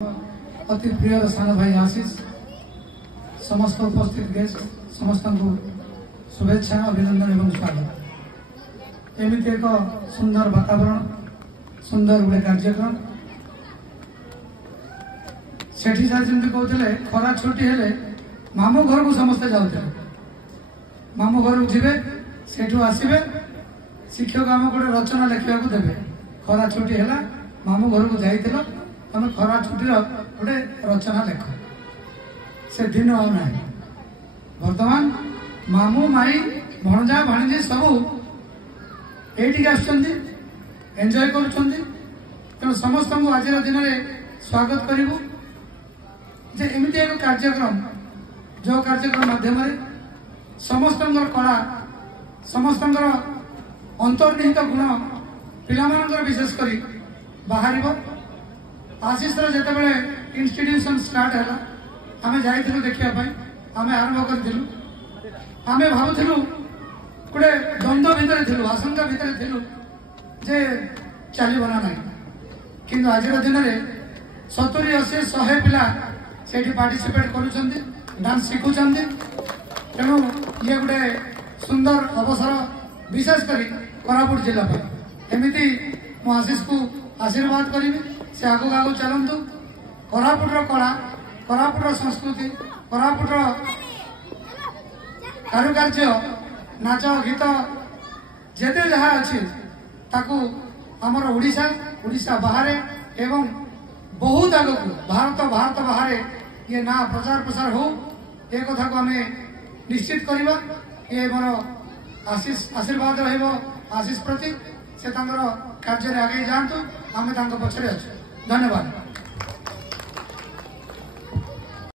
अति प्रिय सान भाई आशीष समस्त उपस्थित गेस्ट समस्त को शुभेच्छा अभिनंदन एवं स्वागत। एमती एक सुंदर वातावरण सुंदर गोटे कार्यक्रम सेठी जमी कहते खरा छुट्टी हेले मामू घर को समस्ते जाते मामू घर को जीवे सेठू आसवे शिक्षक आम गोटे रचना लिखा देवे खरा छुट्टी है मामू घर को जाइल तुम खरा छुट्टीर गोटे रचना लेख से दिन आना बर्तमान मामू माई भणजा भाणीजी सबू ये एंजॉय कर समस्त को आज दिन में स्वागत करूँ जे एमती एक कार्यक्रम जो कार्यक्रम माध्यम समस्त कला समस्त अंतर्निहित गुण पिला विशेषकर बाहर आशीष जिते बड़े इंस्टीट्यूशन स्टार्ट है आम जाइलु देखापी आम आरंभ करूँ आम भावुलु गोटे द्वंद्व भितर थी आशंका भितर थी जे चलना ना कि आज दिन में 70-80-100 पिला से पार्टिसिपेट कर डांस शिखुं तेणु ये गोटे सुंदर अवसर विशेषकर कोरापुट जिला एमती मु आशीष को आशीर्वाद करी से आगू आगू चलतु कोरापुटर कला कोरापुटर संस्कृति कोरापुटर कारुकार्य नाच गीत जेते जहाँ अच्छी ताकू आमर ओडिशा बाहर एवं बहुत आग को भारत बाहर ये ना प्रचार प्रसार हो ये कथा को आम निश्चित करवा ये मोर आशीर्वाद रशिष प्रति से कार्य आगे जातु आम पछरे अच्छे धन्यवाद।